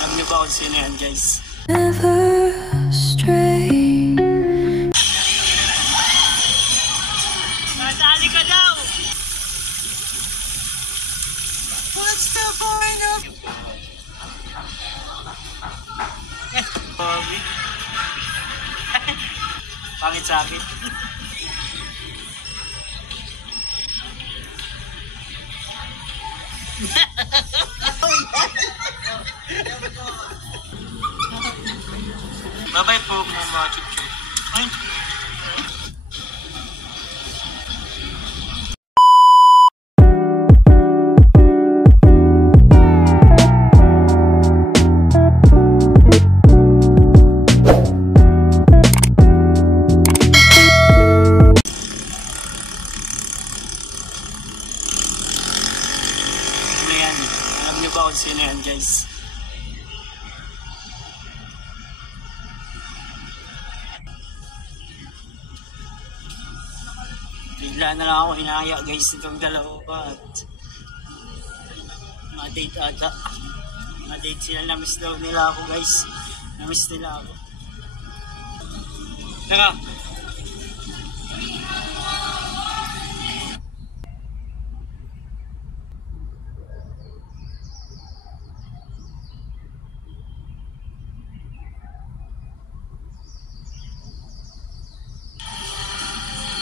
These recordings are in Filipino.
Alam niyo ba kung sino yan, guys? Never stray. Nasali ka daw! What's the point of... Bobby. Pangit sa akin. Bye-bye po mga chuchu. Ay. Alam niyo ba kung sino yan, guys? Bigla na lang ako hinaya, guys, itong dalawa pa at ma-date ata. Ma-date sila, na-miss daw nila ako, guys. Na-miss nila ako. Tara!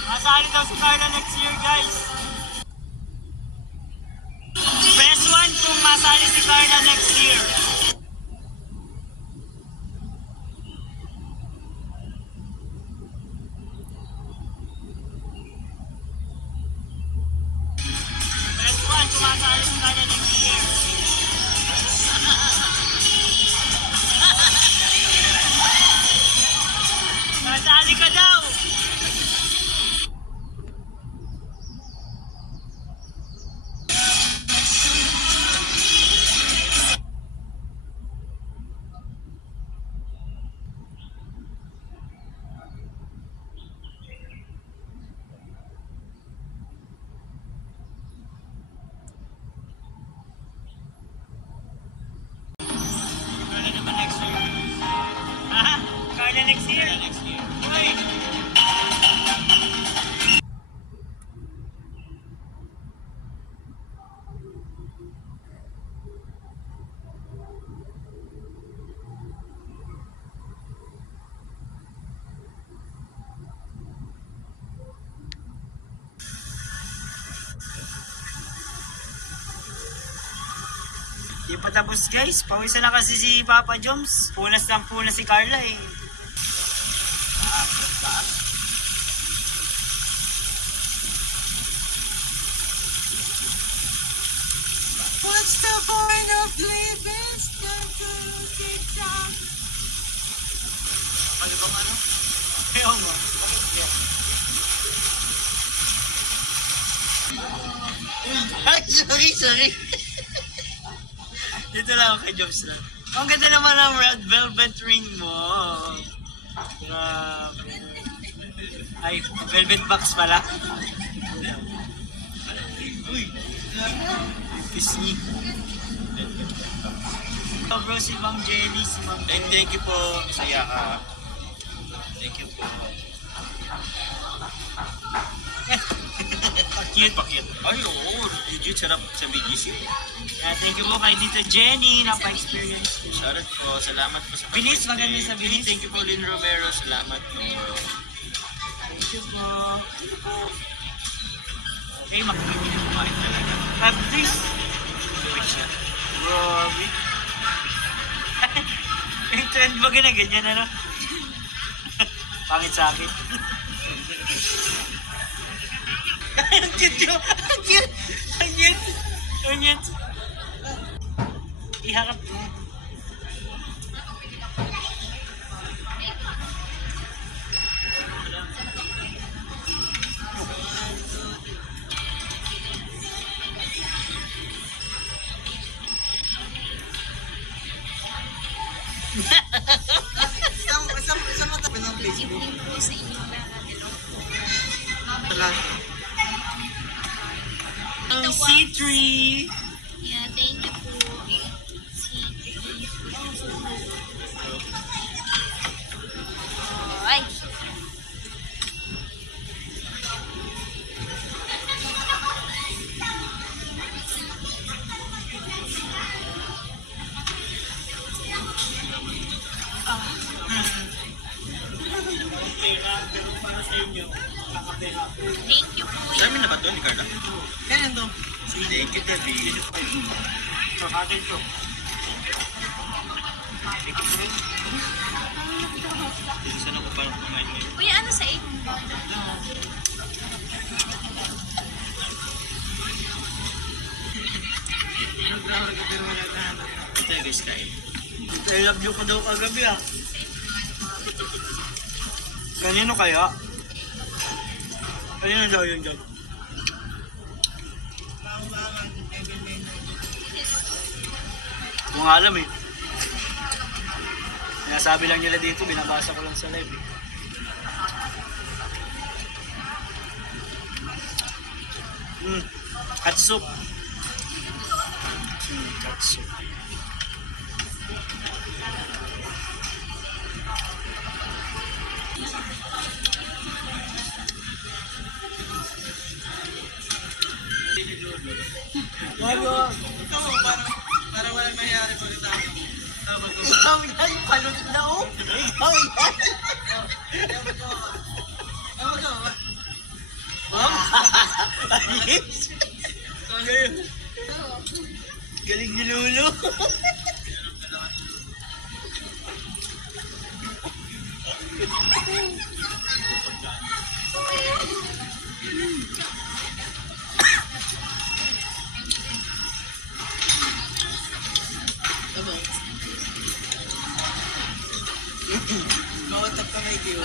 Masali daw si Carla next year, guys. Press 1 kung masali si Carla next year. Press 1 kung masali si Carla next year. Masali ka daw! Carla next year. Next year. Uy! Di pa tapos, guys. Pawisan na kasi si Papa Joms. Punas lang punas si Carla eh. What's the point of living? Ano bang ano? Ewan mo. Ay, sorry. Dito lang ako kay Jobs lang. Ang ganda naman ng red velvet ring mo. Grabe. Ay, velvet box pala. Uy. Pisngi. Oh bro, si Mang Jelly, si Mang Jelly. Thank you po. Masaya ka. Thank you po. Pakit. Ay, oo. Legit, sarap sa BGC. Thank you po kay Dita Jenny. Napa-experience. Shoutout po. Salamat po sa Bilis, maganda sa bilis. Thank you po, Lynn Romero. Salamat po. Thank you po. Okay, makikita na kumain talaga. Please. Tuwid siya. Grabe. Yung trend ba ganyan, ano? Pangit sa akin. Ang cute yun! Ang cute! Ang cute! Ang cute! Ihakap mo. Saan matabi ng Facebook? Sa inyong lahat. Talaga. C3! Yeah, thank you po. C3. sa inyo. Kakape ha. Thank you, Sa kuya. amin na ba to ni Carla? Ganyan to. Thank you, Debbie. So, atin to. Bilisan ako parang kumain ngayon. Kuya, ano sa iyo? Ito yung guys kain. I love you ko daw kagabi ah. Kanino kaya? Kanino daw yun dyan? Kung alam eh. Sinasabi lang nila dito, binabasa ko lang sa live eh. Katsup. Katsup. Bago. Ito, para walang nangyari pag ito. Ikaw yan, palot na oh. Ikaw yan. Ayos. Galing ni Lolo. Mawatap ka may diyo.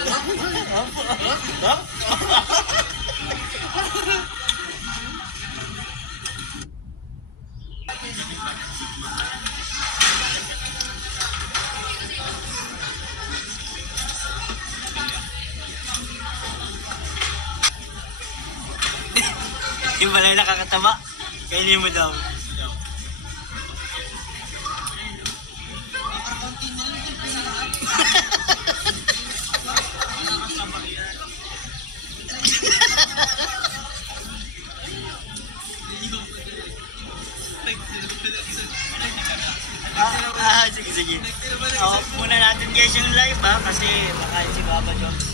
Yung balay nakakatama. Kainin mo daw. Sige, sige. Off muna natin guys yung live ha, kasi baka si Baba Jones.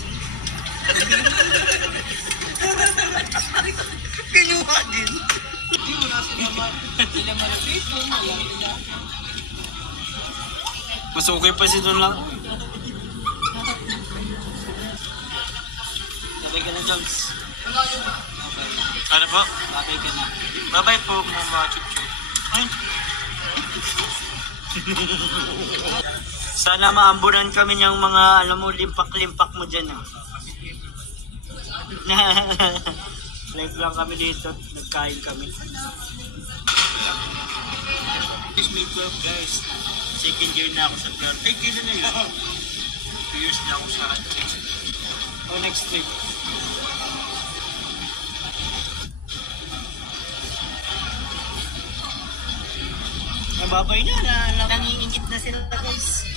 Kinuha din. Mas okay pa si Don lang. Sabay ka na, Jones. Ano po? Sabay ka na. Bye-bye po mga chuchu. Ay, Sana maambunan kami ng mga, alam mo, limpak-limpak mo dyan. Ah. Live lang kami dito, nagkain kami. May 12 guys. Second year na ako sa club. Ay, kailan na yun? 2 years na ako sa next week. nababay na. Nangiingit na sila, guys.